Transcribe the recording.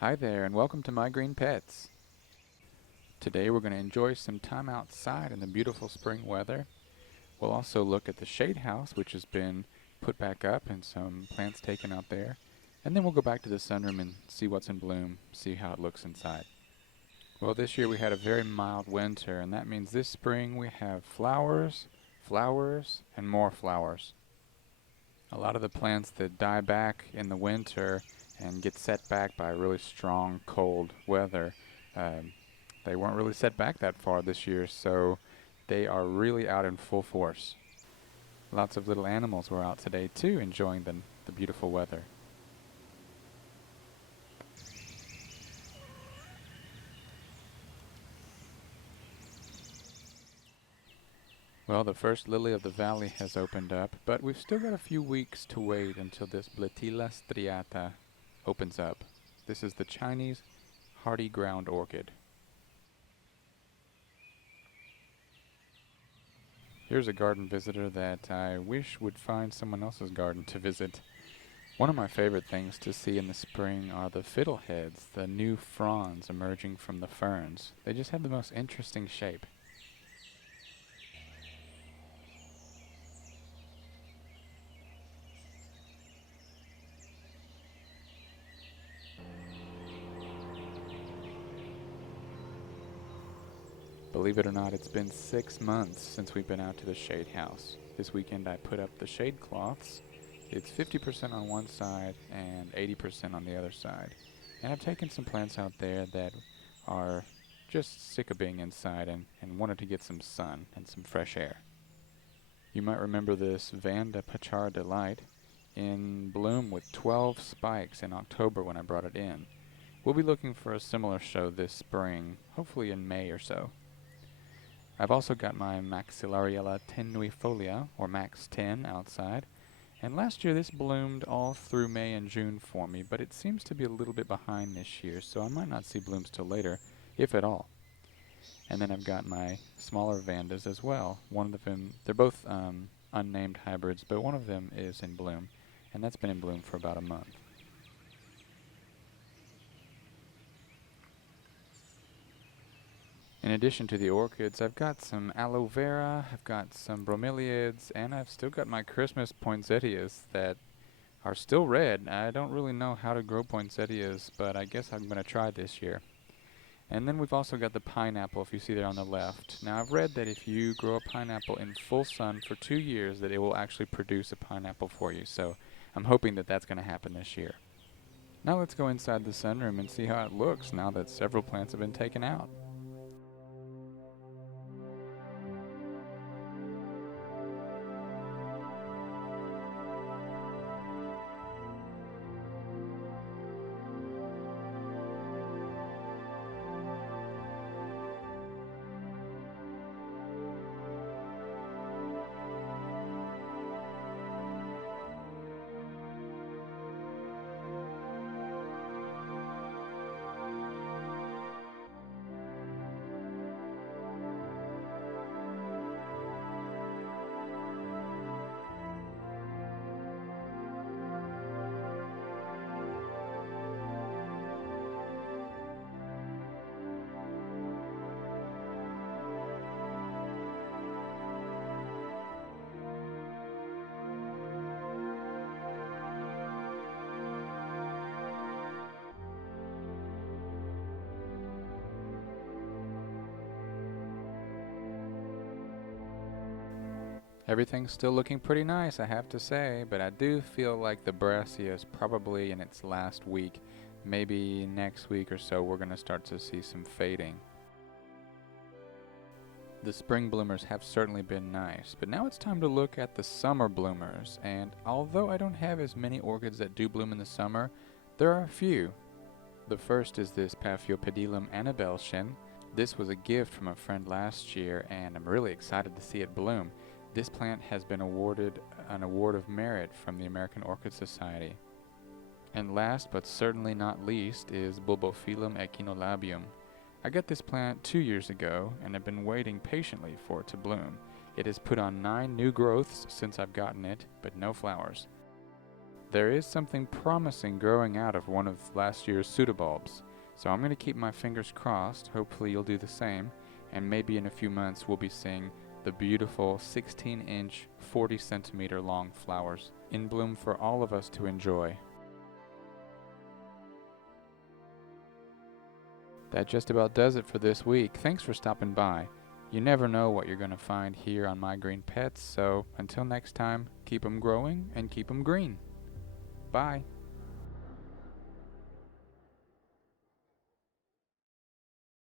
Hi there and welcome to My Green Pets. Today we're going to enjoy some time outside in the beautiful spring weather. We'll also look at the shade house, which has been put back up and some plants taken out there. And then we'll go back to the sunroom and see what's in bloom, see how it looks inside. Well, this year we had a very mild winter, and that means this spring we have flowers, flowers, and more flowers. A lot of the plants that die back in the winter and get set back by really strong cold weather, they weren't really set back that far this year, so they are really out in full force. Lots of little animals were out today too, enjoying the beautiful weather. Well, the first lily of the valley has opened up, but we've still got a few weeks to wait until this Blatilla striata opens up. This is the Chinese hardy ground orchid. Here's a garden visitor that I wish would find someone else's garden to visit. One of my favorite things to see in the spring are the fiddleheads, the new fronds emerging from the ferns. They just have the most interesting shape. Believe it or not, it's been 6 months since we've been out to the shade house. This weekend I put up the shade cloths. It's 50% on one side and 80% on the other side. And I've taken some plants out there that are just sick of being inside and wanted to get some sun and some fresh air. You might remember this Vanda Pachar Delight in bloom with 12 spikes in October when I brought it in. We'll be looking for a similar show this spring, hopefully in May or so. I've also got my Maxillariella tenuifolia, or Max 10, outside. And last year this bloomed all through May and June for me, but it seems to be a little bit behind this year, so I might not see blooms till later, if at all. And then I've got my smaller Vandas as well. One of them, they're both unnamed hybrids, but one of them is in bloom, and that's been in bloom for about a month. In addition to the orchids, I've got some aloe vera, I've got some bromeliads, and I've still got my Christmas poinsettias that are still red. I don't really know how to grow poinsettias, but I guess I'm going to try this year. And then we've also got the pineapple, if you see there on the left. Now, I've read that if you grow a pineapple in full sun for 2 years, that it will actually produce a pineapple for you. So I'm hoping that that's going to happen this year. Now let's go inside the sunroom and see how it looks now that several plants have been taken out. Everything's still looking pretty nice, I have to say, but I do feel like the Brassica is probably in its last week. Maybe next week or so we're going to start to see some fading. The spring bloomers have certainly been nice, but now it's time to look at the summer bloomers, and although I don't have as many orchids that do bloom in the summer, there are a few. The first is this Paphiopedilum annabelchen. This was a gift from a friend last year, and I'm really excited to see it bloom. This plant has been awarded an award of merit from the American Orchid Society. And last but certainly not least is Bulbophyllum echinolabium. I got this plant 2 years ago and have been waiting patiently for it to bloom. It has put on 9 new growths since I've gotten it, but no flowers. there is something promising growing out of one of last year's pseudobulbs. So I'm going to keep my fingers crossed. Hopefully you'll do the same. And maybe in a few months we'll be seeing the beautiful 16-inch, 40-centimeter long flowers in bloom for all of us to enjoy. That just about does it for this week. Thanks for stopping by. You never know what you're going to find here on My Green Pets, so until next time, keep 'em growing and keep 'em green. Bye.